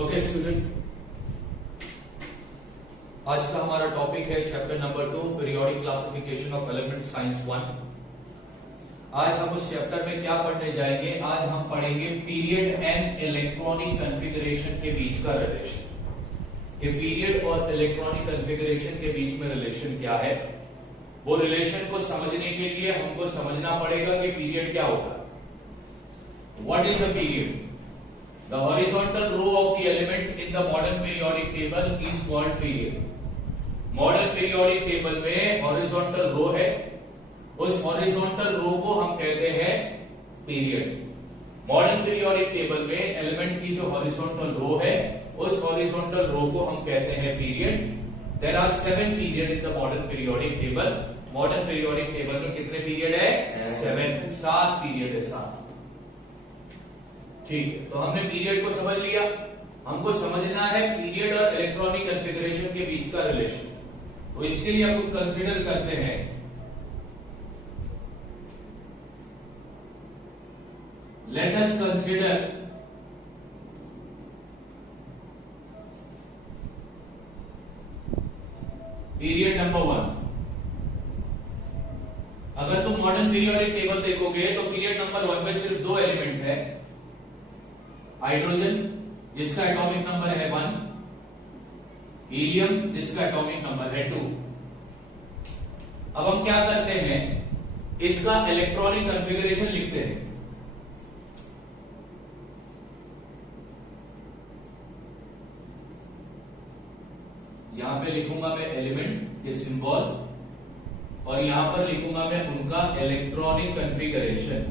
Okay student, आज का हमारा टॉपिक है chapter number 2 periodic classification of element science 1। आज हम उस चैप्टर में क्या पढ़ने जाएंगे? आज हम पढ़ेंगे पीरियड एंड इलेक्ट्रॉनिक कॉन्फ़िगरेशन के बीच का रिलेशन। कि पीरियड और इलेक्ट्रॉनिक कॉन्फ़िगरेशन के बीच में रिलेशन क्या है। वो रिलेशन को समझने के लिए हमको समझना पड़ेगा कि पीरियड क्या होता है। What is a period? The horizontal row of the element in the modern periodic table is called period. Modern periodic table में horizontal row है, उस horizontal row को हम कहते हैं period. Modern periodic table में element की जो horizontal row है, उस horizontal row को हम कहते हैं period. There are 7 period in the modern periodic table. Modern periodic table में कितने period है? 7 period है 7। ठीक है, तो हमने पीरियड को समझ लिया। हमको समझना है पीरियड और इलेक्ट्रॉनिक कॉन्फ़िगरेशन के बीच का रिलेशन। तो इसके लिए हम कंसीडर करते हैं let us consider period number 1। अगर तुम मॉडर्न पीरियोडिक टेबल देखोगे तो पीरियड नंबर 1 में सिर्फ 2 एलिमेंट है, हाइड्रोजन जिसका एटॉमिक नंबर है 1, हीलियम जिसका एटॉमिक नंबर है 2। अब हम क्या करते हैं, इसका इलेक्ट्रॉनिक कॉन्फ़िगरेशन लिखते हैं। यहां पे लिखूंगा मैं एलिमेंट के सिंबल और यहां पर लिखूंगा मैं उनका इलेक्ट्रॉनिक कॉन्फ़िगरेशन।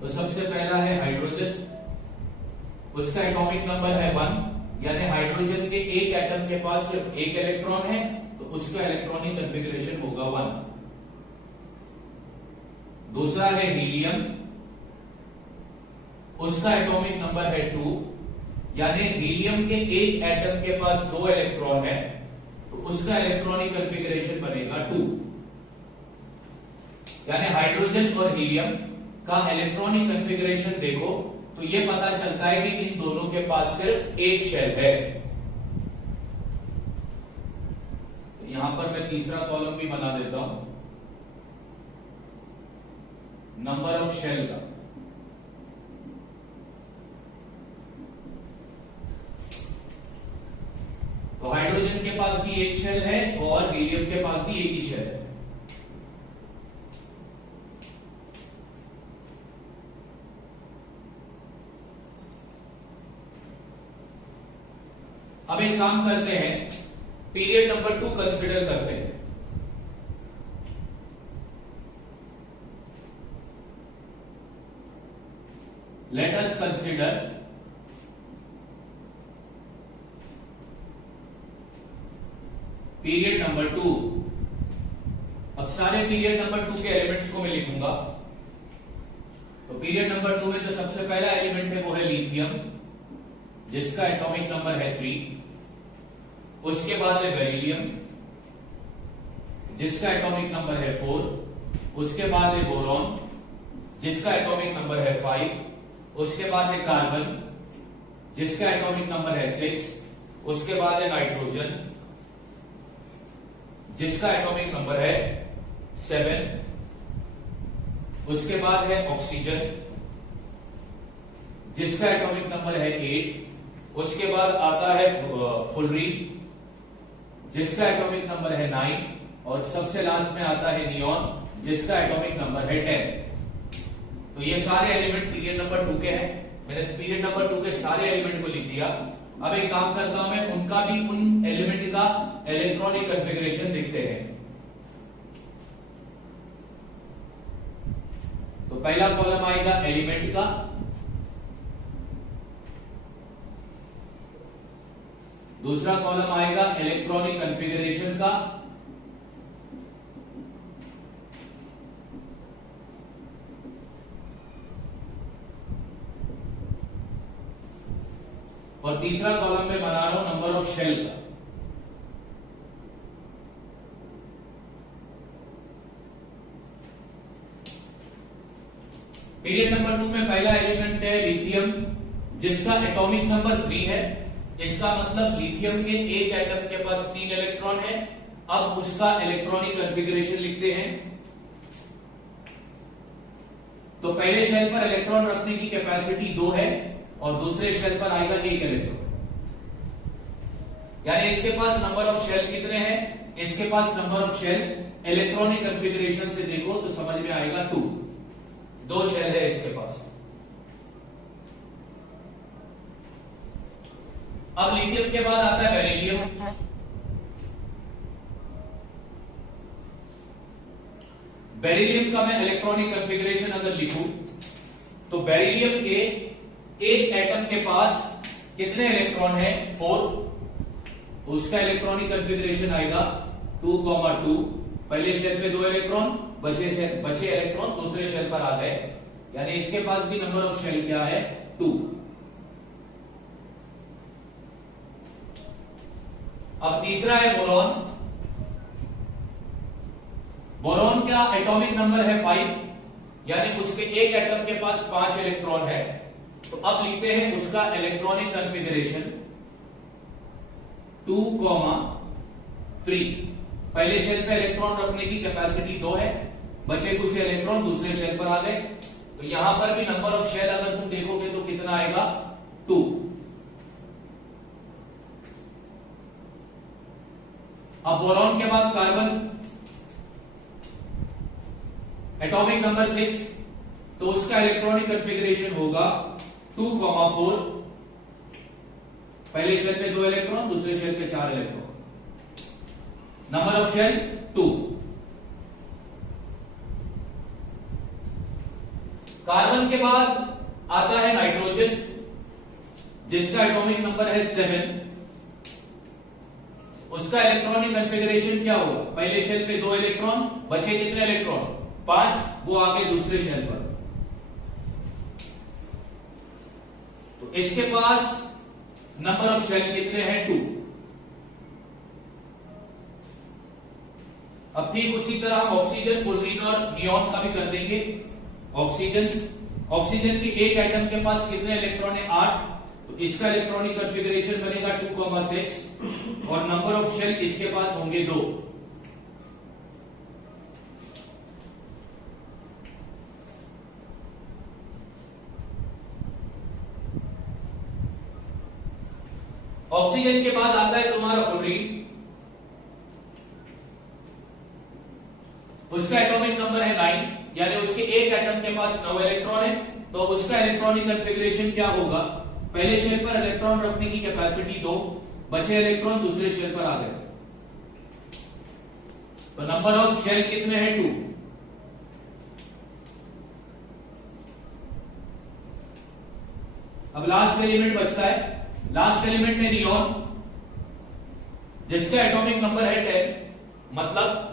तो सबसे पहला है हाइड्रोजन, उसका एटॉमिक नंबर है 1, यानी हाइड्रोजन के एक एटम के पास सिर्फ एक इलेक्ट्रॉन है, तो उसका इलेक्ट्रॉनिक कॉन्फ़िगरेशन होगा 1। दूसरा है हीलियम, उसका एटॉमिक नंबर है 2, यानी हीलियम के एक एटम के पास 2 इलेक्ट्रॉन है, तो उसका इलेक्ट्रॉनिक कॉन्फ़िगरेशन बनेगा 2। यानी हाइड्रोजन और हीलियम का इलेक्ट्रॉनिक कॉन्फ़िगरेशन देखो तो ये पता चलता है कि इन दोनों के पास सिर्फ एक शेल है। तो यहां पर मैं तीसरा कॉलम भी बना देता हूं, नंबर ऑफ शेल का। तो हाइड्रोजन के पास भी एक शेल है और हीलियम के पास भी एक ही शेल है। अब एक काम करते हैं, पीरियड नंबर 2 कंसीडर करते हैं। Let us consider period number 2। अब सारे पीरियड नंबर 2 के एलिमेंट्स को मैं लिखूंगा। तो पीरियड नंबर 2 में जो सबसे पहला एलिमेंट है वो है लिथियम, जिसका एटॉमिक नंबर है 3। उसके बाद है बेरिलियम, जिसका एटॉमिक नंबर है 4। उसके बाद है बोरॉन, जिसका एटॉमिक नंबर है 5। उसके बाद है कार्बन, जिसका एटॉमिक नंबर है 6। उसके बाद है नाइट्रोजन, जिसका एटॉमिक नंबर है 7। उसके बाद है ऑक्सीजन, जिसका एटॉमिक नंबर है 8। उसके बाद आता है फुलरीन, जिसका एटॉमिक नंबर है 9। और सबसे लास्ट में आता है नियॉन, जिसका एटॉमिक नंबर है 10। तो ये सारे एलिमेंट पीरियड नंबर 2 के हैं। मैंने पीरियड नंबर 2 के सारे एलिमेंट को लिख दिया। अब एक काम करता हूं मैं, उनका भी उन एलिमेंट का इलेक्ट्रॉनिक कॉन्फ़िगरेशन लिखते हैं। तो पहला कॉलम आएगा एलिमेंट का, दूसरा कॉलम आएगा इलेक्ट्रॉनिक कॉन्फ़िगरेशन का, और तीसरा कॉलम में बना रहा हूं नंबर ऑफ शेल का। पीरियड नंबर 2 में पहला एलिमेंट है लिथियम, जिसका एटॉमिक नंबर 3 है। इसका मतलब लिथियम के एक एटम के पास 3 इलेक्ट्रॉन है। अब उसका इलेक्ट्रॉनिक कॉन्फ़िगरेशन लिखते हैं। तो पहले शेल पर इलेक्ट्रॉन रखने की कैपेसिटी 2 है और दूसरे शेल पर आएगा 1 इलेक्ट्रॉन। यानी इसके पास नंबर ऑफ शेल कितने हैं? इसके पास number of shell electronic configuration से देखो तो समझ में आएगा 2। 2 शेल है इसके पास। अब लिथियम के बाद आता है बेरिलियम। बेरिलियम का मैं इलेक्ट्रॉनिक कॉन्फ़िगरेशन अगर लिखूं तो बेरिलियम के एक एटम के पास कितने इलेक्ट्रॉन है? 4। उसका इलेक्ट्रॉनिक कॉन्फ़िगरेशन आएगा 2,2। पहले शेल पे 2 इलेक्ट्रॉन, बचे इलेक्ट्रॉन दूसरे शेल पर आ गए, यानी इसके पास भी नंबर ऑफ शेल क्या है? 2। अब तीसरा है बोरॉन। बोरॉन का एटॉमिक नंबर है 5, यानी उसके एक एटम के पास 5 इलेक्ट्रॉन है। तो अब लिखते हैं उसका इलेक्ट्रॉनिक कॉन्फ़िगरेशन 2,3। पहले शेल पे इलेक्ट्रॉन रखने की कैपेसिटी 2 है, बचे कुछ इलेक्ट्रॉन दूसरे शेल पर आ गए। तो यहां पर भी नंबर ऑफ शेल अगर तुम देखोगे तो कितना आएगा? 2। अब बोरॉन के बाद कार्बन, एटॉमिक नंबर 6, तो उसका इलेक्ट्रॉनिक कॉन्फ़िगरेशन होगा 2,4। पहले शेल पे 2 इलेक्ट्रॉन, दूसरे शेल पे 4 electron. Number of shell 2। Carbon के बाद आता है नाइट्रोजन, जिसका एटॉमिक नंबर है 7। उसका इलेक्ट्रॉनिक कॉन्फ़िगरेशन क्या होगा? पहले शेल पे 2 इलेक्ट्रॉन, बचे कितने इलेक्ट्रॉन? 5, वो आगे दूसरे शेल पर। तो इसके पास नंबर ऑफ शेल कितने हैं? 2। अब ठीक उसी तरह हम ऑक्सीजन, फ्लोरीन और नियॉन का भी कर देंगे। ऑक्सीजन की एक एटम के पास कितने इलेक्ट्रॉन है? 8। तो इसका इलेक्ट्रॉनिक कॉन्फ़िगरेशन बनेगा 2,6 और नंबर ऑफ शेल इसके पास होंगे 2। ऑक्सीजन के बाद आता है तुम्हारा फ्लोरीन। उसका एटॉमिक नंबर है 9, यानी उसके एक एटम के पास 9 इलेक्ट्रॉन है। तो उसका इलेक्ट्रॉनिक कॉन्फ़िगरेशन क्या होगा? पहले शेल पर इलेक्ट्रॉन रखने की कैपेसिटी 2, बचे इलेक्ट्रॉन दूसरे शेल पर आ गए। तो नंबर ऑफ शेल कितने हैं? 2। अब लास्ट एलिमेंट बचता है। लास्ट एलिमेंट है नियॉन, जिसका एटॉमिक नंबर है 10। मतलब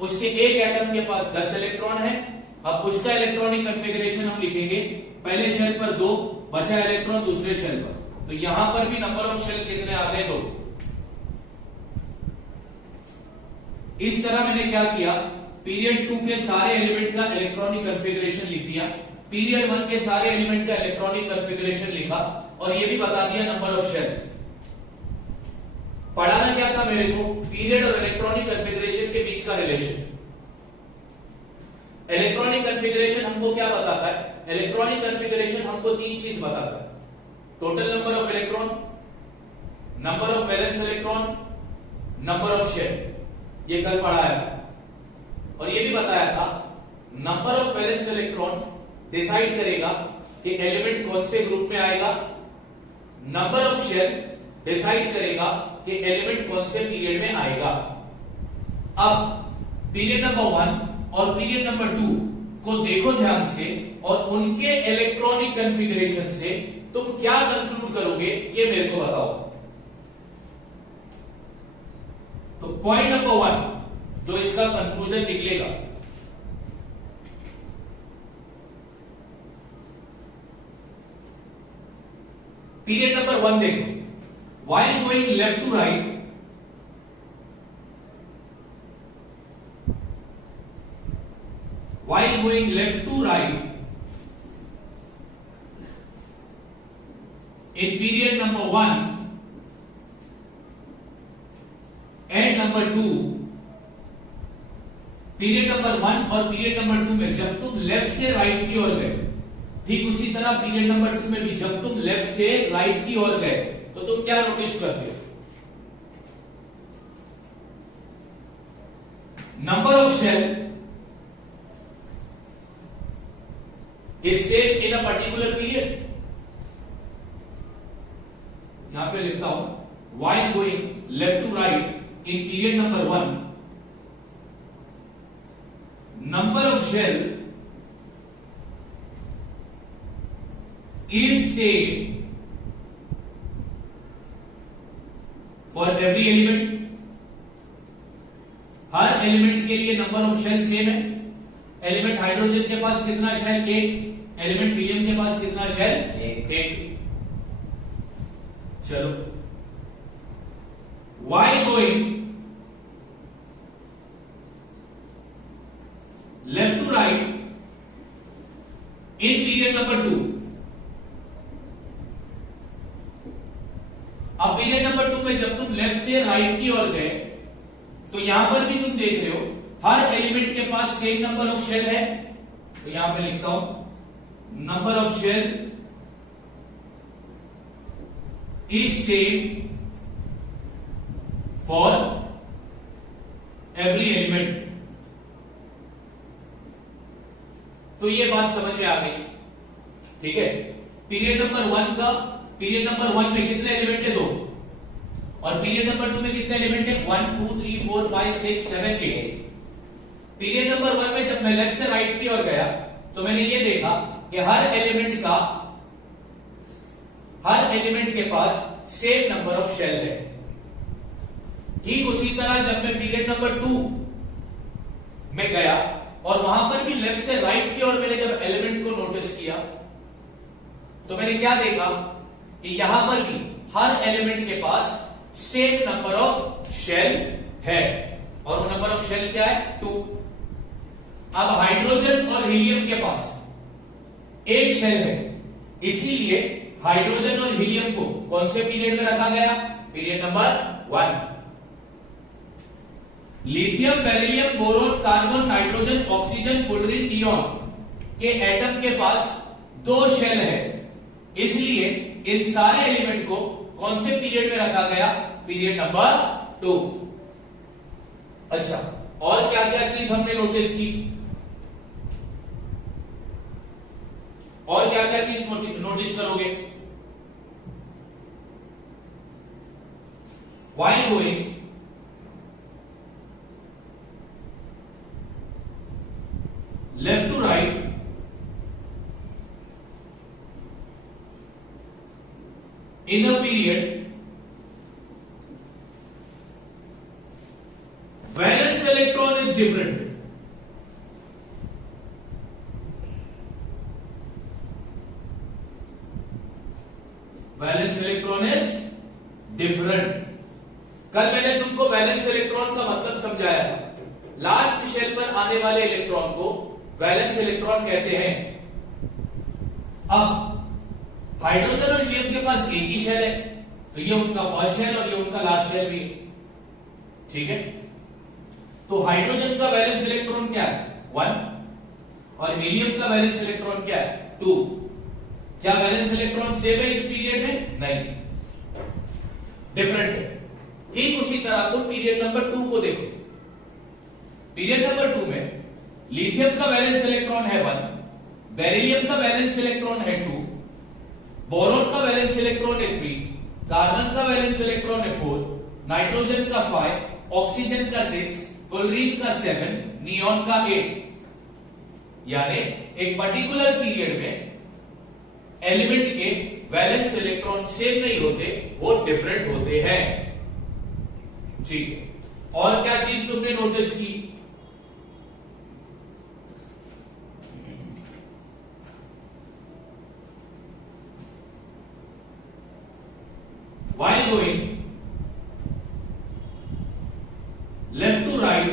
उसके एक एटम के पास 10 इलेक्ट्रॉन है। अब उसका इलेक्ट्रॉनिक कॉन्फ़िगरेशन हम लिखेंगे, पहले शेल पर 2, बचा इलेक्ट्रॉन दूसरे शेल पर। तो यहां पर भी नंबर ऑफ शेल कितने आ गए? 2। इस तरह मैंने क्या किया, पीरियड 2 के सारे एलिमेंट का इलेक्ट्रॉनिक कॉन्फ़िगरेशन लिख दिया, पीरियड 1 के सारे एलिमेंट का इलेक्ट्रॉनिक कॉन्फ़िगरेशन लिखा और ये भी बता दिया नंबर ऑफ शेल। पढ़ाना क्या था मेरे को? पीरियड और इलेक्ट्रॉनिक कॉन्फ़िगरेशन के बीच का रिलेशन। इलेक्ट्रॉनिक कॉन्फ़िगरेशन हमको क्या बताता है? इलेक्ट्रॉनिक कॉन्फ़िगरेशन हमको 3 चीज बताता है। Total number of electron, number of valence electron, number of shell. ये कल पढ़ाया था। और ये भी बताया था number of valence electron decide करेगा कि एलिमेंट कौन से ग्रुप में आएगा। नंबर ऑफ शेल डिसाइड करेगा कि एलिमेंट कौन से पीरियड में आएगा। अब पीरियड नंबर 1 और पीरियड नंबर 2 को देखो ध्यान से और उनके इलेक्ट्रॉनिक कॉन्फ़िगरेशन से तुम क्या कंक्लूड करोगे ये मेरे को बताओ। तो पॉइंट नंबर 1 जो इसका कंक्लूजन निकलेगा, पीरियड नंबर 1 देखो, while going left to right, while going left to right, in period number 1 and number 2, period number 1 और पीरियड नंबर 2 में जब तुम लेफ्ट से राइट की ओर गए, ठीक उसी तरह पीरियड नंबर 2 में भी जब तुम लेफ्ट से राइट की ओर गए तो तुम क्या नोटिस करते हो? Number of shell is same in a particular period. यहां पे लिखता हूं while going left to right in period number 1, number of shell is same for every element। हर एलिमेंट के लिए नंबर ऑफ शेल सेम है। एलिमेंट हाइड्रोजन के पास कितना शेल? एक। एलिमेंट हीलियम के पास कितना शेल? एक। चलो, while going left to right in period number 2, अब पीरियड नंबर 2 में जब तुम लेफ्ट से राइट की ओर गए तो यहां पर भी तुम देख रहे हो हर एलिमेंट के पास सेम नंबर ऑफ शेल है। तो यहां पे लिखता हूं number of shell is same for every element. तो ये बात समझ में आ गई, ठीक है। पीरियड नंबर 1 में कितने एलिमेंट है? 2। और पीरियड नंबर 2 में कितने एलिमेंट है? 1 2 3 4 5 6 7 8। पीरियड नंबर 1 में जब मैं लेफ्ट से राइट की ओर गया तो मैंने ये देखा कि हर एलिमेंट के पास सेम नंबर ऑफ शेल है। ठीक उसी तरह जब मैं पीरियड नंबर 2 में गया और वहां पर भी लेफ्ट से राइट की ओर मैंने जब एलिमेंट को नोटिस किया तो मैंने क्या देखा कि यहां पर भी हर एलिमेंट के पास सेम नंबर ऑफ शेल है। और वो नंबर ऑफ शेल क्या है? 2। अब हाइड्रोजन और हीलियम के पास एक शेल है, इसीलिए हाइड्रोजन और हीलियम को कौन से पीरियड में रखा गया? Period number 1। Lithium, beryllium, boron, carbon, nitrogen, oxygen, fluorine, neon के एटम के पास 2 शेल है, इसलिए इन सारे एलिमेंट को कौन से पीरियड में रखा गया? Period number 2। अच्छा, और क्या क्या चीज हमने नोटिस की? और क्या क्या चीज नोटिस करोगे? While going left to right in a period, valence electron is different। Valence electron is different. कल मैंने तुमको वैलेंस इलेक्ट्रॉन का मतलब समझाया था। लास्ट शेल पर आने वाले इलेक्ट्रॉन को वैलेंस इलेक्ट्रॉन कहते हैं। अब हाइड्रोजन और हीलियम के पास एक ही शेल है, तो ये उनका फर्स्ट शेल और ये उनका लास्ट शेल भी है, ठीक है। तो हाइड्रोजन का वैलेंस इलेक्ट्रॉन क्या है? 1। और हीलियम का वैलेंस इलेक्ट्रॉन क्या है? 2। क्या वैलेंस इलेक्ट्रॉन सेम है इस पीरियड में? नहीं, डिफरेंट है। ठीक उसी तरह तुम पीरियड नंबर 2 को देखो। पीरियड नंबर 2 में लिथियम का वैलेंस इलेक्ट्रॉन है 1, बेरिलियम का वैलेंस इलेक्ट्रॉन है 2, बोरोन का वैलेंस इलेक्ट्रॉन है 3, कार्बन का वैलेंस इलेक्ट्रॉन है 4, नाइट्रोजन का 5, ऑक्सीजन का 6, फ्लोरीन का 7, नियॉन का 8। यानी एक पर्टिकुलर पीरियड में एलिमेंट के वैलेंस इलेक्ट्रॉन सेम नहीं होते, वो डिफरेंट होते हैं, ठीक है। और क्या चीज तुमने नोटिस की? While going left to right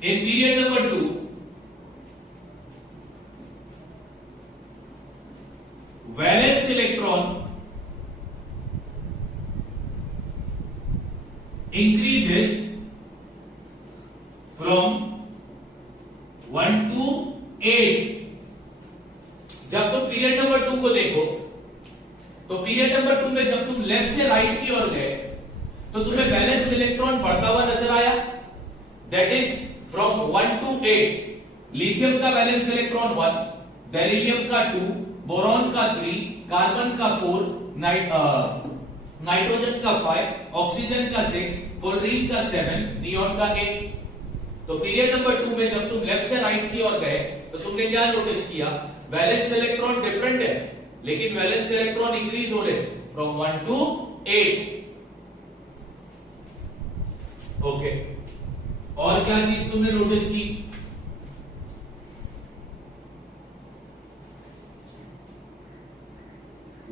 in period number 2, increases from 1 to 8। जब तुम पीरियड नंबर 2 को देखो तो पीरियड नंबर 2 में जब तुम लेफ्ट से राइट की ओर गए तो तुम्हें वैलेंस इलेक्ट्रॉन बढ़ता हुआ नजर आया, that is from 1 to 8। Lithium का वैलेंस इलेक्ट्रॉन 1, बेरिलियम का 2, बोरॉन का 3, कार्बन का 4, नाइट्रोजन का 5, ऑक्सीजन का 6, फ्लोरीन का 7, नियॉन का 8। तो पीरियड नंबर 2 में जब तुम लेफ्ट से राइट की ओर गए तो तुमने क्या नोटिस किया, वैलेंस इलेक्ट्रॉन डिफरेंट है लेकिन वैलेंस इलेक्ट्रॉन इंक्रीज हो रहे फ्रॉम 1 to 8। ओके, और क्या चीज तुमने नोटिस की,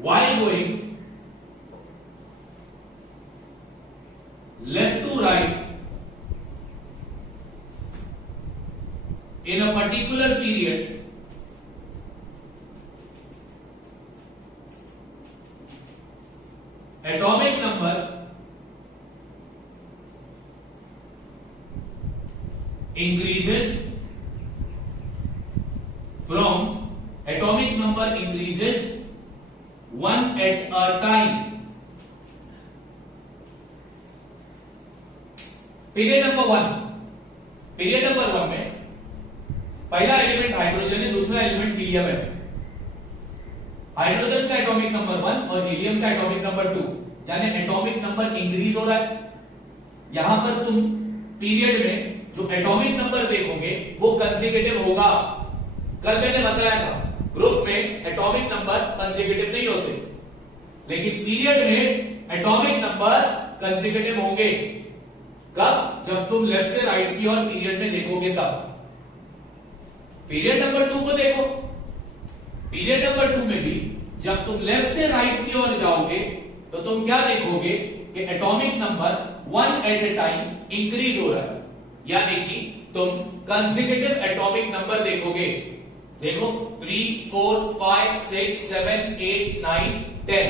while going left to right in a particular period, atomic number increases from atomic number increases one at a time। Period number 1, period number 1 में पहला element hydrogen है, दूसरा एलिमेंट हीलियम है। हाइड्रोजन का एटॉमिक नंबर 1 और helium का atomic number 2, यानी atomic number increase हो रहा है। यहां पर तुम पीरियड में जो एटॉमिक नंबर देखोगे वो कंसेक्यूटिव होगा। कल मैंने बताया था ग्रुप में एटॉमिक नंबर कंसेक्यूटिव नहीं होते, लेकिन पीरियड में एटॉमिक नंबर कंसेक्यूटिव होंगे। कब? जब तुम लेफ्ट से राइट की ओर पीरियड में देखोगे तब। पीरियड नंबर 2 को देखो, पीरियड नंबर 2 में भी जब तुम लेफ्ट से राइट की ओर जाओगे तो तुम क्या देखोगे कि atomic number 1 at a time increase हो रहा है, यानी कि तुम कंसेक्यूटिव एटॉमिक नंबर देखोगे। देखो 3, 4, 5, 6, 7, 8, 9, 10।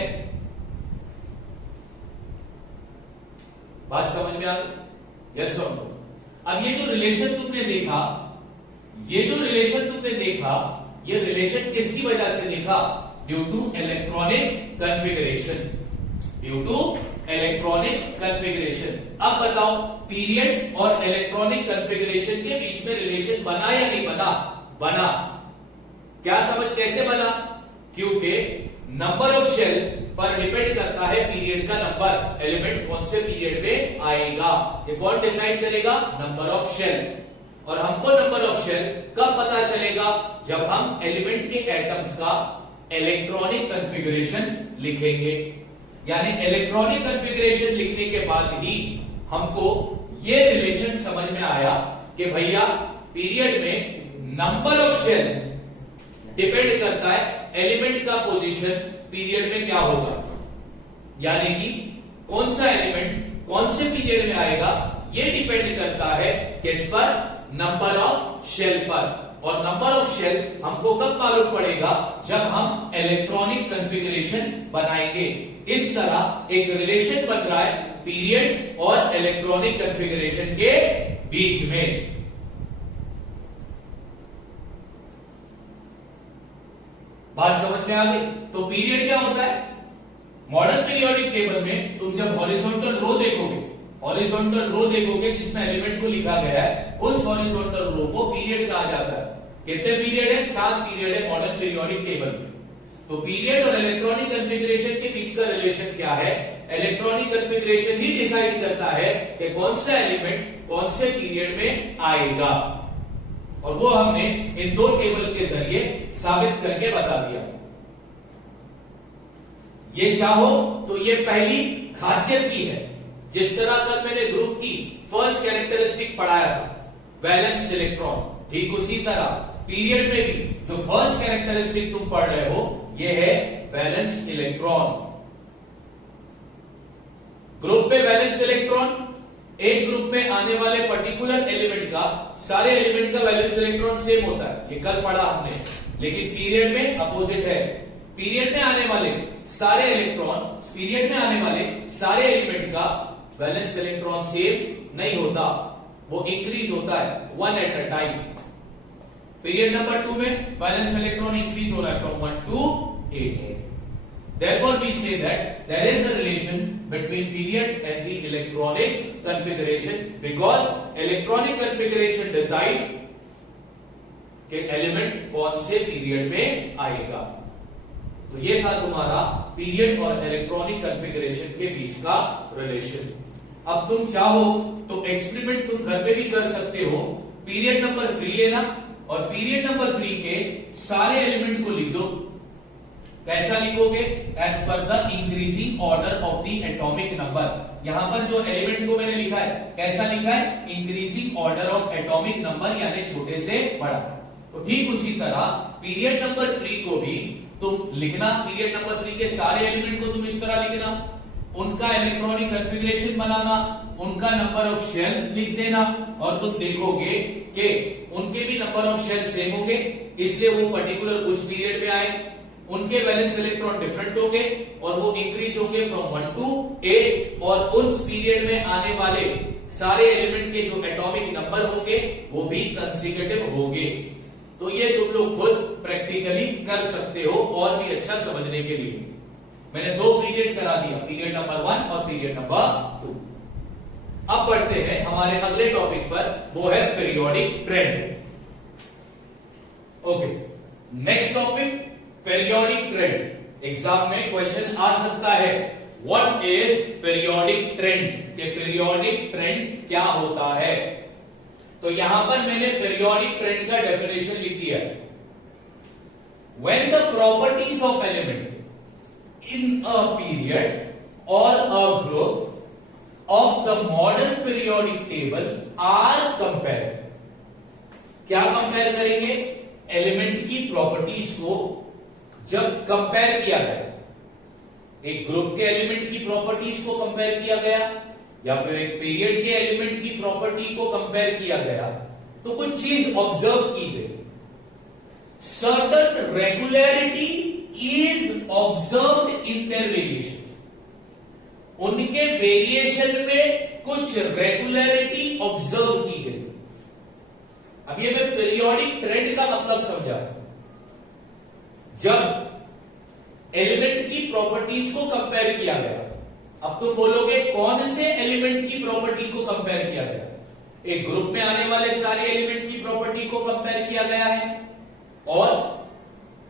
बात समझ में आ गई? यस और नो? अब ये जो रिलेशन तुमने देखा, ये जो रिलेशन तुमने देखा, ये रिलेशन किसकी वजह से देखा? Due to electronic configuration, due to electronic configuration. अब बताओ पीरियड और इलेक्ट्रॉनिक कॉन्फ़िगरेशन के बीच में रिलेशन बना या नहीं बना? बना। क्या समझ कैसे बना? क्योंकि नंबर ऑफ शेल पर डिपेंड करता है पीरियड का नंबर, एलिमेंट कौन से पीरियड में आएगा ये कौन डिसाइड करेगा? Number of shell. और हमको नंबर ऑफ शेल कब पता चलेगा? जब हम एलिमेंट के एटम्स का इलेक्ट्रॉनिक कॉन्फ़िगरेशन लिखेंगे। यानी इलेक्ट्रॉनिक कॉन्फ़िगरेशन लिखने के बाद ही हमको ये रिलेशन समझ में आया कि भैया पीरियड में नंबर ऑफ शेल डिपेंड करता है एलिमेंट का पोजीशन पीरियड में क्या होगा, यानी कि कौन सा एलिमेंट कौन से पीरियड में आएगा ये डिपेंड करता है किस पर? नंबर ऑफ शेल पर। और नंबर ऑफ शेल हमको कब मालूम पड़ेगा? जब हम इलेक्ट्रॉनिक कॉन्फ़िगरेशन बनाएंगे। इस तरह एक रिलेशन बन रहा है पीरियड और इलेक्ट्रॉनिक कॉन्फ़िगरेशन के बीच में। बात समझ में आ गई? तो पीरियड क्या होता है? मॉडर्न पीरियोडिक टेबल में तुम जब हॉरिजॉन्टल रो देखोगे, हॉरिजॉन्टल रो देखोगे जिसमें एलिमेंट को लिखा गया है, उस हॉरिजॉन्टल रो को पीरियड कहा जाता है। कितने पीरियड है? 7 पीरियड है मॉडर्न पीरियोडिक टेबल में। तो पीरियड और इलेक्ट्रॉनिक कॉन्फ़िगरेशन के बीच का रिलेशन क्या है? इलेक्ट्रॉनिक कॉन्फ़िगरेशन ही डिसाइड करता है कि कौन सा एलिमेंट कौन से पीरियड में आएगा, और वो हमने इन 2 टेबल के जरिए साबित करके बता दिया। ये चाहो तो ये पहली खासियत की है। जिस तरह कल मैंने ग्रुप की फर्स्ट कैरेक्टरिस्टिक पढ़ाया था, वैलेंस इलेक्ट्रॉन, ठीक उसी तरह पीरियड में भी जो फर्स्ट कैरेक्टरिस्टिक तुम पढ़ रहे हो ये है वैलेंस इलेक्ट्रॉन। ग्रुप में वैलेंस इलेक्ट्रॉन, एक ग्रुप में आने वाले पर्टिकुलर एलिमेंट का सारे एलिमेंट का वैलेंस इलेक्ट्रॉन सेम होता है, ये कल पढ़ा हमने। लेकिन पीरियड में अपोजिट है। पीरियड में आने वाले सारे इलेक्ट्रॉन, पीरियड में आने वाले सारे एलिमेंट का वैलेंस इलेक्ट्रॉन सेम नहीं होता, वो इंक्रीज होता है one at a time. Period number 2 में वैलेंस इलेक्ट्रॉन इंक्रीज हो रहा है from 1 to 8। Therefore, we say that there is a relation between period and the electronic configuration because electronic configuration decide कि एलिमेंट कौन से period में आएगा। तो ये था तुम्हारा पीरियड और इलेक्ट्रॉनिक कॉन्फ़िगरेशन के बीच का रिलेशन। अब तुम चाहो तो एक्सपेरिमेंट तुम घर पे भी कर सकते हो। पीरियड नंबर 3 लेना और पीरियड नंबर 3 के सारे एलिमेंट को लिख दो। कैसा लिखोगे? As per the increasing order of the atomic number. यहां पर जो एलिमेंट को मैंने लिखा है कैसा लिखा है? Increasing order of atomic number, यानी छोटे से बड़ा। तो ठीक उसी तरह पीरियड नंबर 3 को भी तुम लिखना। पीरियड नंबर 3 के सारे एलिमेंट को तुम इस तरह लिखना, उनका इलेक्ट्रॉनिक कॉन्फ़िगरेशन बनाना, उनका नंबर ऑफ शेल लिख देना और तुम देखोगे कि उनके भी नंबर ऑफ शेल सेम होंगे, इसलिए वो पर्टिकुलर उस पीरियड में आए। उनके वैलेंस इलेक्ट्रॉन डिफरेंट होंगे और वो इंक्रीज होंगे फ्रॉम 1 to 8 और उस पीरियड में आने वाले सारे एलिमेंट के जो एटॉमिक नंबर होंगे वो भी कंसेक्यूटिव होंगे। तो ये तुम लोग खुद प्रैक्टिकली कर सकते हो और भी अच्छा समझने के लिए। मैंने 2 पीरियड करा दिया, पीरियड नंबर 1 और पीरियड नंबर 2। अब बढ़ते हैं हमारे अगले टॉपिक पर, वो है periodic trend. Okay, next topic periodic trend. Exam में क्वेश्चन आ सकता है व्हाट इज पीरियोडिक ट्रेंड, कि पीरियोडिक ट्रेंड क्या होता है। तो यहां पर मैंने पीरियोडिक ट्रेंड का डेफिनेशन लिख दिया है। When the properties of element in a period और a group of the modern periodic table are compare. क्या कंपेयर करेंगे? एलिमेंट की प्रॉपर्टीज को जब कंपेयर किया गया, एक ग्रुप के एलिमेंट की प्रॉपर्टीज को कंपेयर किया गया या फिर एक पीरियड के एलिमेंट की प्रॉपर्टी को कंपेयर किया गया, तो कुछ चीज ऑब्जर्व की गई। Certain regularity is observed in their variation. उनके वेरिएशन में कुछ रेगुलरिटी ऑब्जर्व की गई। अब ये मैं पीरियोडिक ट्रेंड का मतलब समझा। जब एलिमेंट की प्रॉपर्टीज को कंपेयर किया गया, अब तुम बोलोगे कौन से एलिमेंट की प्रॉपर्टी को कंपेयर किया गया? एक ग्रुप में आने वाले सारे एलिमेंट की प्रॉपर्टी को कंपेयर किया गया है, और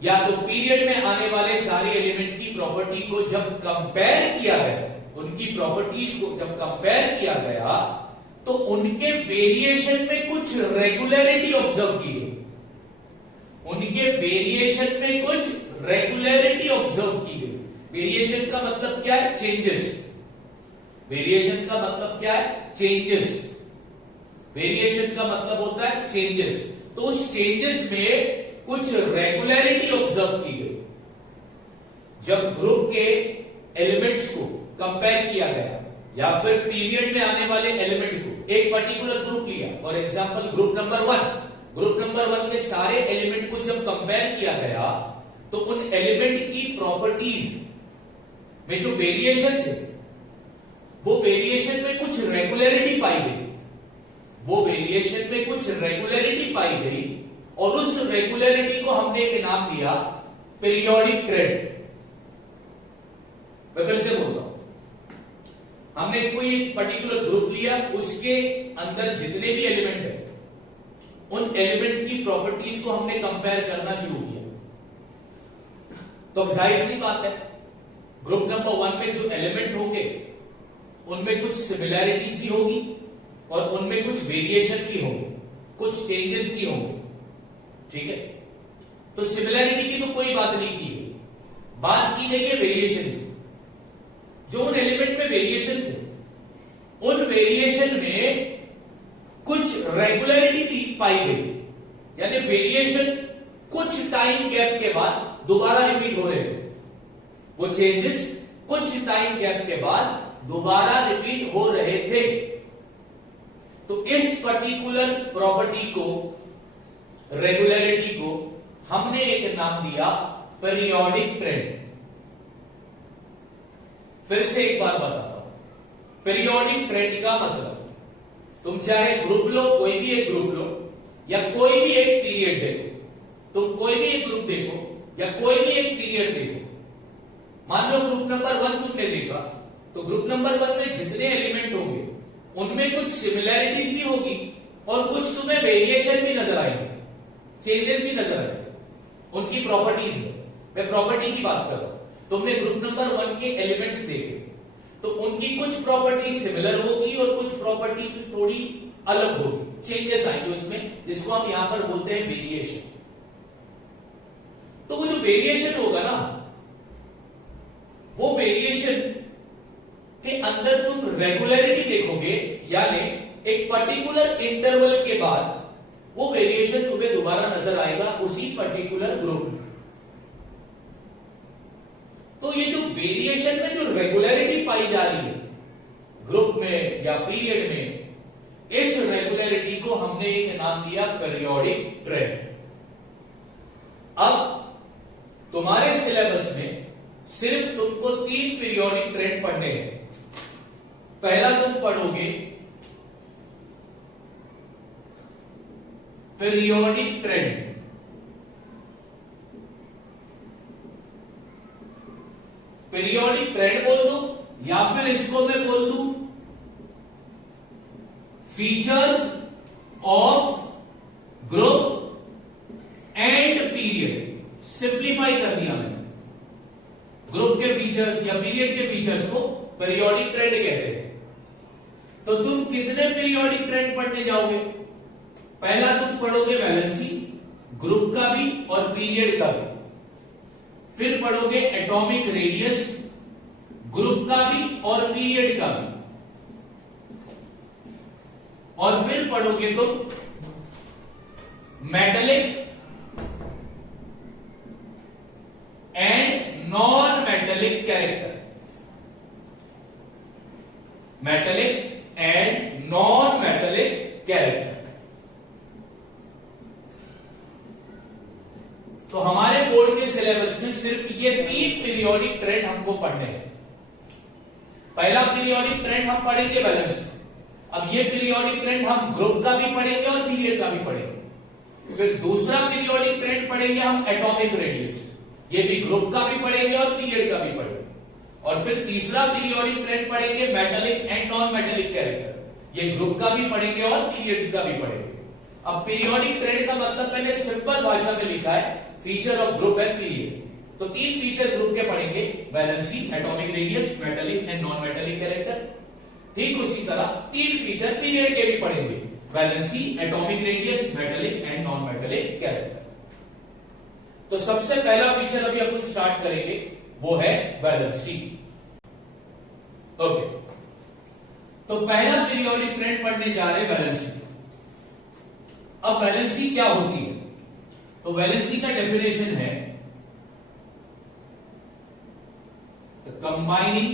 या तो पीरियड में आने वाले सारे एलिमेंट की प्रॉपर्टी को जब कंपेयर किया गया, उनकी प्रॉपर्टीज को जब कंपेयर किया गया तो उनके वेरिएशन में कुछ रेगुलरिटी ऑब्जर्व की गई। उनके वेरिएशन में कुछ रेगुलरिटी ऑब्जर्व की गई। वेरिएशन का मतलब क्या है? चेंजेस। वेरिएशन का मतलब क्या है? चेंजेस। वेरिएशन का मतलब होता है चेंजेस। तो उस चेंजेस में कुछ रेगुलरिटी ऑब्जर्व की गई। जब ग्रुप के एलिमेंट्स को कंपेयर किया गया या फिर पीरियड में आने वाले एलिमेंट को, एक पर्टिकुलर ग्रुप लिया, for example group number 1, group number 1 के सारे एलिमेंट को जब कंपेयर किया गया तो उन एलिमेंट की प्रॉपर्टीज में जो वेरिएशन थे, वो वेरिएशन में कुछ रेगुलरिटी पाई गई। वो वेरिएशन में कुछ रेगुलरिटी पाई गई और उस रेगुलरिटी को हमने एक नाम दिया पीरियोडिक ट्रेंड। मैं फिर से बोलता हूं, हमने कोई एक पर्टिकुलर ग्रुप लिया, उसके अंदर जितने भी एलिमेंट है उन एलिमेंट की प्रॉपर्टीज को हमने कंपेयर करना शुरू किया। तो जाहिर सी बात है, ग्रुप नंबर 1 में जो एलिमेंट होंगे उनमें कुछ सिमिलैरिटीज भी होगी और उनमें कुछ वेरिएशन भी होंगे, कुछ चेंजेस भी होंगे। ठीक है, तो सिमिलैरिटी की तो कोई बात नहीं की है, बात की गई है वेरिएशन की। जो उन एलिमेंट में वेरिएशन थे, उन वेरिएशन में कुछ रेगुलरिटी पाई गई, यानी वेरिएशन कुछ टाइम गैप के बाद दोबारा रिपीट हो रहे थे। वो चेंजेस कुछ टाइम गैप के बाद दोबारा रिपीट हो रहे थे। तो इस पर्टिकुलर प्रॉपर्टी को, रेगुलरिटी को हमने एक नाम दिया पीरियोडिक ट्रेंड। फिर से एक बार बताता हूं, पीरियोडिक ट्रेंड का मतलब, तुम चाहे ग्रुप लो, कोई भी एक ग्रुप लो, या कोई भी एक पीरियड देखो, तुम कोई भी एक ग्रुप देखो या कोई भी एक पीरियड देखो। मान लो ग्रुप नंबर 1 तुमने देखा, तो ग्रुप नंबर 1 में जितने एलिमेंट होंगे उनमें कुछ सिमिलैरिटीज भी होगी और कुछ तुम्हें वेरिएशन भी नजर आएंगे, चेंजेस भी नजर आएंगे उनकी प्रॉपर्टीज में। मैं प्रॉपर्टी की बात कर रहा हूं। तुमने ग्रुप नंबर 1 के एलिमेंट्स देखे तो उनकी कुछ प्रॉपर्टी सिमिलर होगी और कुछ प्रॉपर्टी थोड़ी अलग होगी, चेंजेस आएंगे उसमें, जिसको हम यहां पर बोलते हैं वेरिएशन। तो वो जो वेरिएशन होगा ना, वो वेरिएशन के अंदर तुम रेगुलरिटी देखोगे, यानी एक पर्टिकुलर इंटरवल के बाद वो वेरिएशन तुम्हें दोबारा नजर आएगा उसी पर्टिकुलर ग्रुप में। तो ये जो वेरिएशन में जो रेगुलरिटी पाई जा रही है ग्रुप में या पीरियड में, इस रेगुलरिटी को हमने एक नाम दिया पीरियोडिक ट्रेंड। अब तुम्हारे सिलेबस में सिर्फ तुमको 3 पीरियोडिक ट्रेंड पढ़ने हैं। पहला तुम पढ़ोगे पीरियोडिक ट्रेंड, पीरियोडिक ट्रेंड बोल दो या फिर इसको मैं बोल दूं features of group and period. Simplify कर दिया मैंने, ग्रुप के फीचर्स या पीरियड के फीचर्स को पीरियोडिक ट्रेंड कहते हैं। तो तुम कितने पीरियोडिक ट्रेंड पढ़ने जाओगे? पहला तुम पढ़ोगे वैलेंसी, ग्रुप का भी और पीरियड का भी। फिर पढ़ोगे एटॉमिक रेडियस, ग्रुप का भी और पीरियड का भी। और फिर पढ़ोगे तुम metallic and non metallic character, metallic and non metallic character. तो हमारे बोर्ड के सिलेबस में सिर्फ ये 3 पीरियोडिक ट्रेंड हमको पढ़ने हैं। पहला पीरियोडिक ट्रेंड हम पढ़ेंगे बैलेंस। अब ये पीरियोडिक ट्रेंड हम ग्रुप का भी पढ़ेंगे और पीरियड का भी पढ़ेंगे। फिर दूसरा पीरियोडिक ट्रेंड पढ़ेंगे हम एटॉमिक रेडियस, ये भी ग्रुप का भी पढ़ेंगे और पीरियड का भी पढ़ेंगे। और फिर तीसरा पीरियोडिक ट्रेंड पढ़ेंगे metallic and non metallic character, ये ग्रुप का भी पढ़ेंगे और पीरियड का भी पढ़ेंगे। अब पीरियोडिक ट्रेंड का मतलब मैंने सिंपल भाषा में लिखा है, feature of group and period. तो 3 फीचर ग्रुप के पढ़ेंगे, valency, atomic radius, metallic and non metallic character. ठीक उसी तरह 3 फीचर पीरियड के भी पढ़ेंगे, valency, atomic radius, metallic and non metallic character. तो सबसे पहला फीचर अभी अपन स्टार्ट करेंगे, वो है वैलेंसी। ओके, तो पहला पीरियोडिक ट्रेंड पढ़ने जा रहे हैं वैलेंसी। अब वैलेंसी क्या होती है? तो वैलेंसी का डेफिनेशन है combining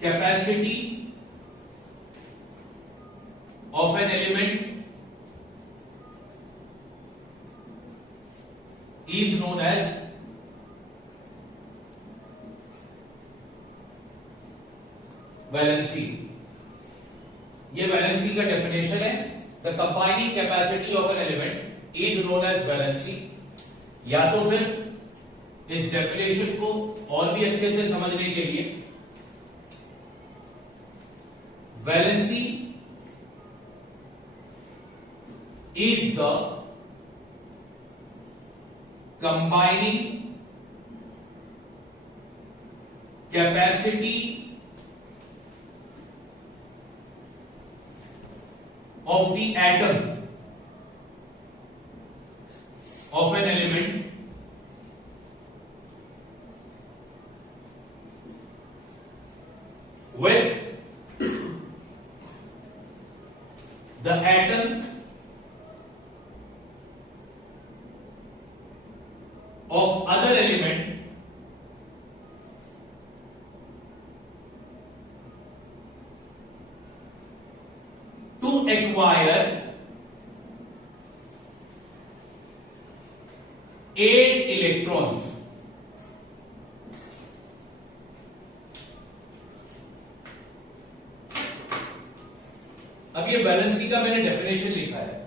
capacity of an element is known as valency. ये वैलेंसी का डेफिनेशन है, the combining capacity of an element is known as valency. या तो फिर इस डेफिनेशन को और भी अच्छे से समझने के लिए, valency is the combining capacity of the atom of an element with the atom of other element to acquire 8 electrons। अब ये वैलेंसी का मैंने डेफिनेशन लिखा है।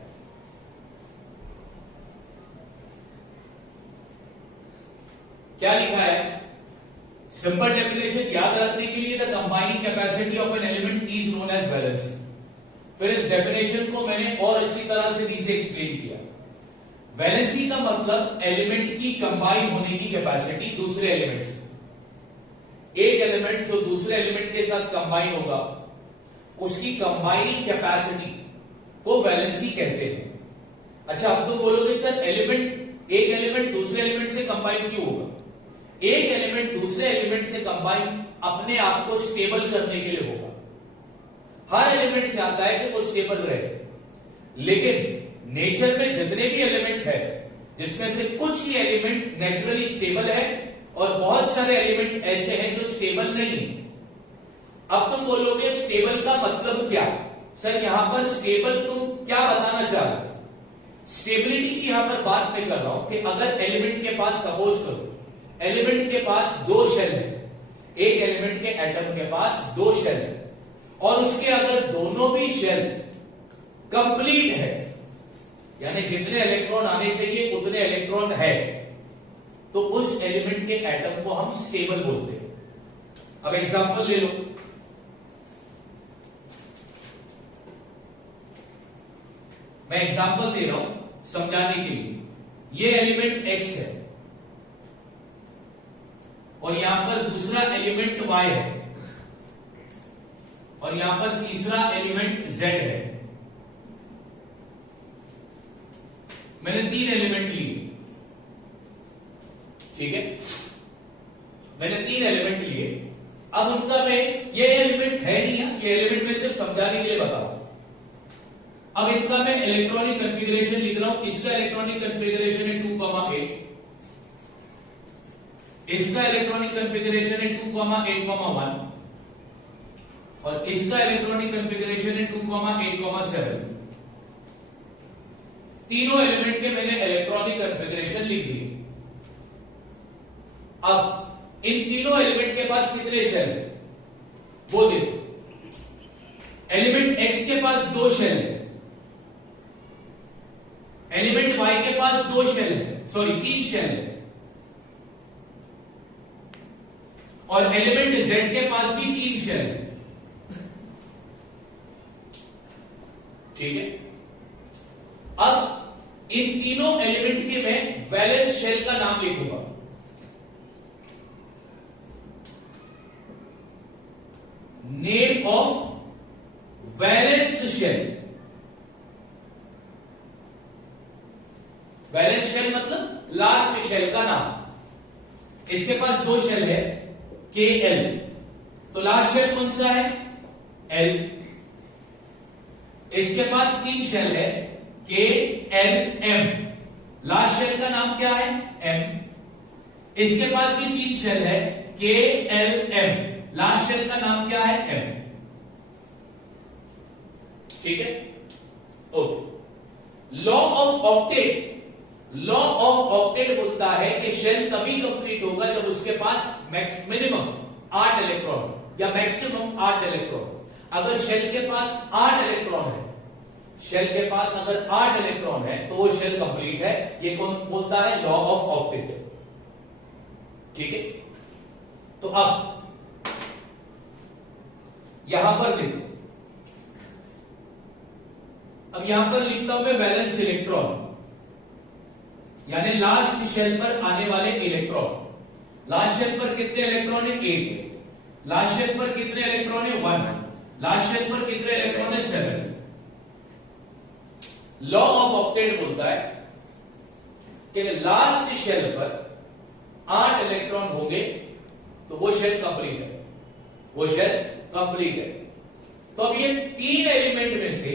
क्या लिखा है? सिंपल डेफिनेशन याद रखने के लिए, the combining capacity of an element is known as valency. फिर इस डेफिनेशन को मैंने और अच्छी तरह से नीचे एक्सप्लेन किया। वैलेंसी का मतलब एलिमेंट की कंबाइन होने की कैपेसिटी दूसरे एलिमेंट से। एक एलिमेंट जो दूसरे एलिमेंट के साथ कंबाइन होगा उसकी कंबाइनिंग कैपेसिटी को वैलेंसी कहते हैं। अच्छा, अब तो बोलोगे सर एक एलिमेंट दूसरे एलिमेंट से कंबाइन क्यों होगा? एक एलिमेंट दूसरे एलिमेंट से कंबाइन अपने आप को स्टेबल करने के लिए होगा। हर एलिमेंट चाहता है कि वो स्टेबल रहे, लेकिन नेचर में जितने भी एलिमेंट है जिसमें से कुछ ही एलिमेंट नेचुरली स्टेबल है और बहुत सारे एलिमेंट ऐसे हैं जो स्टेबल नहीं है। अब तुम बोलोगे स्टेबल का मतलब क्या? सर यहां पर स्टेबल तुम क्या बताना चाह रहे हो? स्टेबिलिटी की यहां पर बात मैं कर रहा हूं कि अगर एलिमेंट के पास, सपोज करो एलिमेंट के पास दो शेल है, एक एलिमेंट के एटम के पास दो शेल है और उसके अगर दोनों भी शेल कंप्लीट है, यानी जितने इलेक्ट्रॉन आने चाहिए उतने इलेक्ट्रॉन है, तो उस एलिमेंट के एटम को हम स्टेबल बोलते हैं। अब एग्जांपल ले लो, मैं एग्जांपल दे रहा हूं समझाने के लिए। ये एलिमेंट X है और यहां पर दूसरा एलिमेंट Y है और यहां पर तीसरा एलिमेंट Z है। मैंने 3 एलिमेंट लिए, ठीक है, मैंने 3 एलिमेंट लिए। अब उनका मैं, ये एलिमेंट है नहीं है, ये एलिमेंट में सिर्फ समझाने के लिए बता रहा हूं। अब इनका मैं इलेक्ट्रॉनिक कॉन्फ़िगरेशन लिख रहा हूं। इसका इलेक्ट्रॉनिक कॉन्फ़िगरेशन है 2,8, इसका इलेक्ट्रॉनिक कॉन्फ़िगरेशन है 2,8,1 और इसका इलेक्ट्रॉनिक कॉन्फ़िगरेशन है 2,8,7। तीनों एलिमेंट के मैंने इलेक्ट्रॉनिक कॉन्फ़िगरेशन लिख दिए। अब इन तीनों एलिमेंट के पास कितने शेल है वो देखो। एलिमेंट X के पास 2 शेल है, एलिमेंट Y के पास 2 शेल है, सॉरी 3 शेल है, और एलिमेंट Z के पास भी 3 शेल है, ठीक है। अब इन तीनों एलिमेंट के मैं वैलेंस शेल का नाम लिखूंगा। Name of valence shell. Valence shell मतलब लास्ट शेल का नाम। इसके पास 2 शेल है KL, तो लास्ट शेल कौन सा है? L। इसके पास 3 शेल है KLM, लास्ट शेल का नाम क्या है? M। इसके पास भी 3 शेल है KLM, लास्ट शेल का नाम क्या है? M। ठीक है, okay. Law of octet, law of octet बोलता है कि शेल तभी कंप्लीट होगा जब उसके पास मिनिमम 8 इलेक्ट्रॉन या मैक्सिमम 8 इलेक्ट्रॉन। अगर शेल के पास 8 इलेक्ट्रॉन है, शेल के पास अगर 8 इलेक्ट्रॉन है तो वो शेल कंप्लीट है। ये कौन बोलता है? लॉ ऑफ ऑक्टेट, ठीक है। तो अब यहां पर देखो, अब यहां पर लिखता हूं मैं वैलेंस इलेक्ट्रॉन, यानी लास्ट शेल पर आने वाले इलेक्ट्रॉन। लास्ट शेल पर कितने इलेक्ट्रॉन है? 8। लास्ट शेल पर कितने इलेक्ट्रॉन है? 1। लास्ट शेल पर कितने इलेक्ट्रॉन है? 7। लॉ ऑफ ऑक्टेट बोलता है कि लास्ट शेल पर 8 इलेक्ट्रॉन होंगे तो वो शेल कंप्लीट है, वो शेल कंप्लीट है। तो अब ये 3 एलिमेंट में से,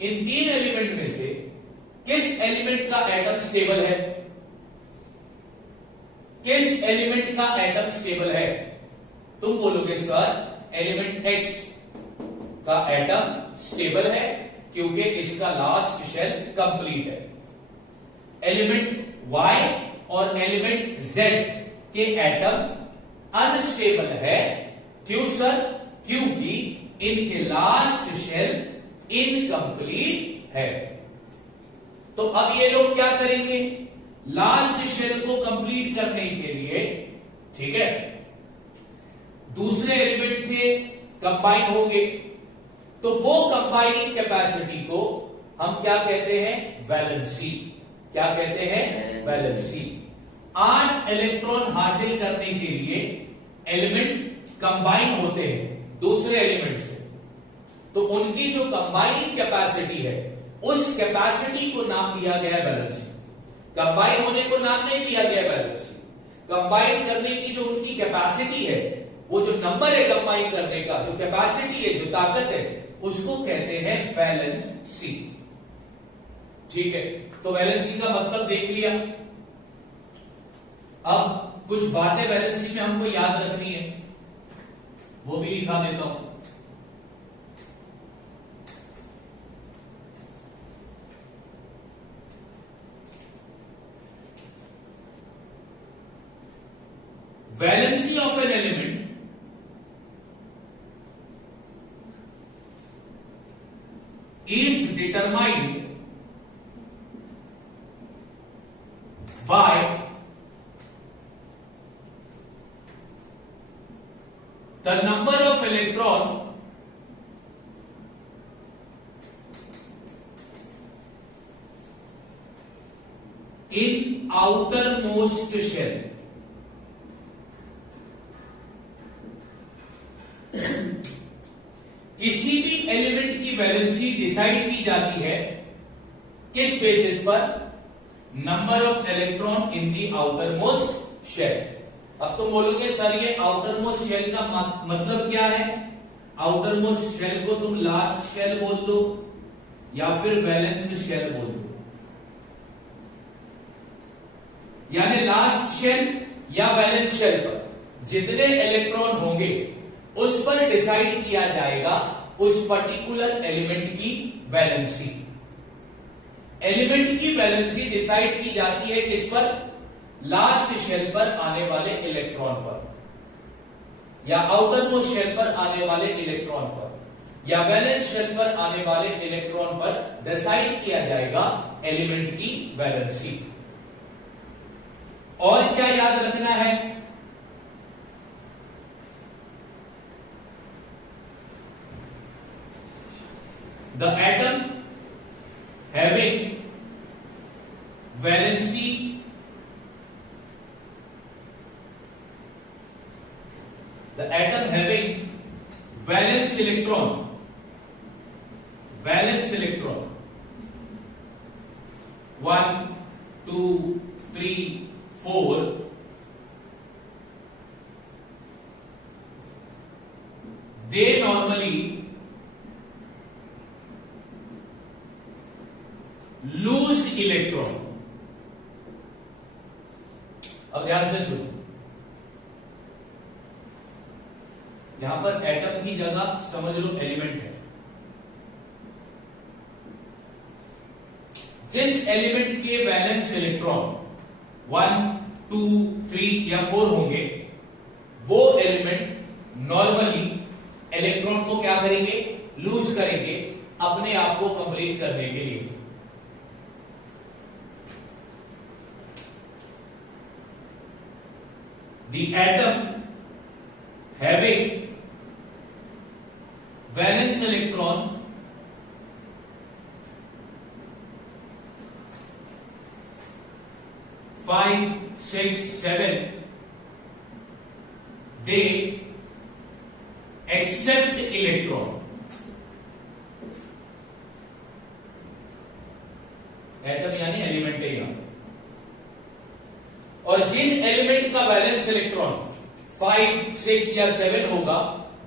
इन 3 एलिमेंट में से किस एलिमेंट का एटम स्टेबल है? किस एलिमेंट का एटम स्टेबल है? तुम बोलोगे सर एलिमेंट X का एटम स्टेबल है क्योंकि इसका लास्ट शेल कंप्लीट है। एलिमेंट Y और एलिमेंट Z के एटम अनस्टेबल है। क्यों सर? क्योंकि इनके लास्ट शेल इनकम्प्लीट है। तो अब ये लोग क्या करेंगे, लास्ट शेल को कंप्लीट करने के लिए, ठीक है, दूसरे एलिमेंट से कंबाइन होंगे। तो वो कंबाइनिंग कैपेसिटी को हम क्या कहते हैं, वैलेंसी। क्या कहते हैं, वैलेंसी। 8 इलेक्ट्रॉन हासिल करने के लिए एलिमेंट कंबाइन होते हैं दूसरे एलिमेंट से, तो उनकी जो कंबाइनिंग कैपेसिटी है उस कैपेसिटी को नाम दिया गया वैलेंसी। कंबाइन होने को नाम नहीं दिया गया वैलेंसी, कंबाइन करने की जो उनकी कैपेसिटी है, वो जो नंबर है कंबाइन करने का, जो कैपेसिटी है, जो ताकत है, उसको कहते हैं वैलेंसी। ठीक है, तो वैलेंसी का मतलब देख लिया। अब कुछ बातें वैलेंसी में हमको याद रखनी है, वो भी लिखा देता हूं। Valency of an element is determined by the number of electron in outermost shell। किसी भी एलिमेंट की वैलेंसी डिसाइड की जाती है किस बेसिस पर, number of electron in the outermost shell. अब तुम बोलोगे सर ये आउटर मोस्ट शेल का मतलब क्या है, आउटर मोस्ट शेल को तुम लास्ट शेल बोल दो या फिर वैलेंस शेल बोल दो, यानी लास्ट शेल या वैलेंस शेल पर जितने इलेक्ट्रॉन होंगे उस पर डिसाइड किया जाएगा उस पर्टिकुलर एलिमेंट की वैलेंसी। एलिमेंट की वैलेंसी डिसाइड की जाती है किस पर, लास्ट शेल पर आने वाले इलेक्ट्रॉन पर या आउटर मोस्ट शेल पर आने वाले इलेक्ट्रॉन पर या वैलेंस शेल पर आने वाले इलेक्ट्रॉन पर डिसाइड किया जाएगा एलिमेंट की वैलेंसी। और क्या याद रखना है, the atom having valency valence electron 1 2 3 4 they normally loose electron. अब ध्यान से सुनो, यहां पर एटम की जगह समझ लो एलिमेंट है। जिस एलिमेंट के वैलेंस इलेक्ट्रॉन 1 2 3 या 4 होंगे, वो एलिमेंट नॉर्मली इलेक्ट्रॉन को क्या करेंगे, लूज करेंगे अपने आप को कंप्लीट करने के लिए। The atom having valence electron 5 6 7 they accept electron। Atom यानी एलिमेंट है यहां, और जिन एलिमेंट का वैलेंस इलेक्ट्रॉन 5 6 या 7 होगा,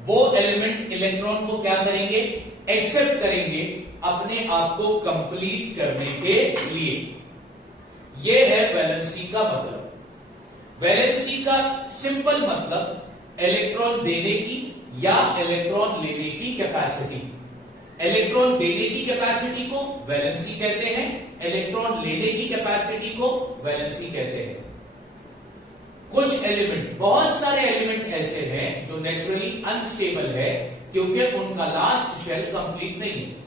वो एलिमेंट इलेक्ट्रॉन को क्या करेंगे, एक्सेप्ट करेंगे अपने आप को कंप्लीट करने के लिए। यह है वैलेंसी का मतलब। वैलेंसी का सिंपल मतलब इलेक्ट्रॉन देने की या इलेक्ट्रॉन लेने की कैपेसिटी। इलेक्ट्रॉन देने की कैपेसिटी को वैलेंसी कहते हैं, इलेक्ट्रॉन लेने की कैपेसिटी को वैलेंसी कहते हैं। कुछ एलिमेंट, बहुत सारे एलिमेंट ऐसे हैं जो नेचुरली अनस्टेबल है, क्योंकि उनका लास्ट शेल कंप्लीट नहीं है।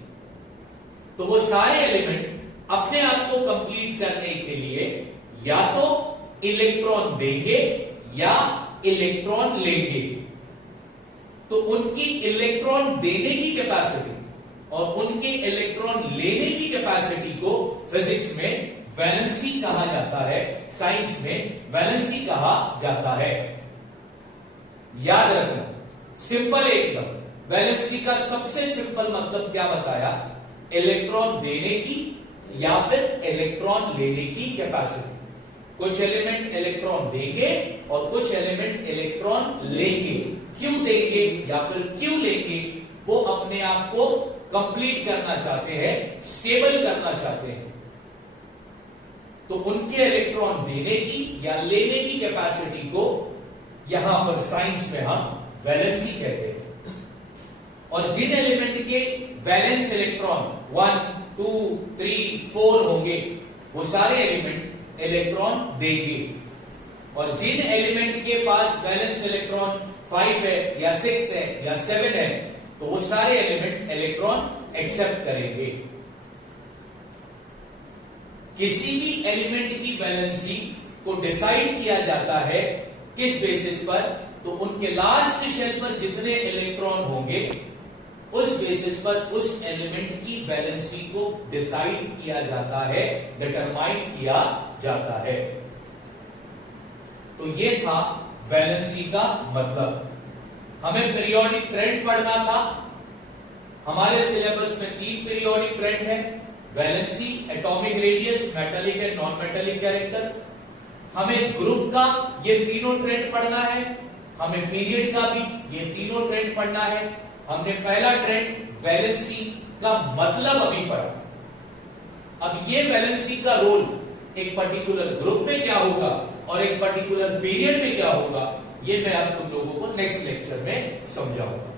तो वो सारे एलिमेंट अपने आप को कंप्लीट करने के लिए या तो इलेक्ट्रॉन देंगे या इलेक्ट्रॉन लेंगे। तो उनकी इलेक्ट्रॉन देने की कैपेसिटी और उनके इलेक्ट्रॉन लेने की कैपेसिटी को फिजिक्स में वैलेंसी कहा जाता है, साइंस में वैलेंसी कहा जाता है। याद रखना, सिंपल एकदम। वैलेंसी का सबसे सिंपल मतलब क्या बताया? इलेक्ट्रॉन देने की या फिर इलेक्ट्रॉन लेने की कैपेसिटी। कुछ एलिमेंट इलेक्ट्रॉन देंगे और कुछ एलिमेंट इलेक्ट्रॉन लेंगे। क्यों देंगे या फिर क्यों लेंगे? वो अपने आप को कंप्लीट करना चाहते हैं, स्टेबल करना चाहते हैं। तो उनके इलेक्ट्रॉन देने की या लेने की कैपेसिटी को यहां पर साइंस में हम वैलेंसी कहते हैं। और जिन एलिमेंट के वैलेंस इलेक्ट्रॉन 1, 2, 3, 4 होंगे, वो सारे एलिमेंट इलेक्ट्रॉन देंगे। और जिन एलिमेंट के पास वैलेंस इलेक्ट्रॉन 5 है या 6 है या 7 है, तो वो सारे एलिमेंट इलेक्ट्रॉन एक्सेप्ट करेंगे। किसी भी एलिमेंट की वैलेंसी को डिसाइड किया जाता है किस बेसिस पर? तो उनके लास्ट शेल पर जितने इलेक्ट्रॉन होंगे उस बेसिस पर उस एलिमेंट की वैलेंसी को डिसाइड किया जाता है, डिटरमाइन किया जाता है। तो ये था वैलेंसी का मतलब। हमें पीरियोडिक ट्रेंड पढ़ना था। हमारे सिलेबस में 3 पीरियोडिक ट्रेंड है: valency, atomic radius, metallic and non metallic character. हमें ग्रुप का ये तीनों ट्रेंड पढ़ना है। हमें पीरियड का भी ये तीनों ट्रेंड पढ़ना है। हमने पहला ट्रेंड वैलेंसी का मतलब अभी पढ़ा। अब ये वैलेंसी का रोल एक पर्टिकुलर ग्रुप में क्या होगा और एक पर्टिकुलर पीरियड में क्या होगा, ये मैं आप तुम लोगों को नेक्स्ट लेक्चर में समझाऊंगा।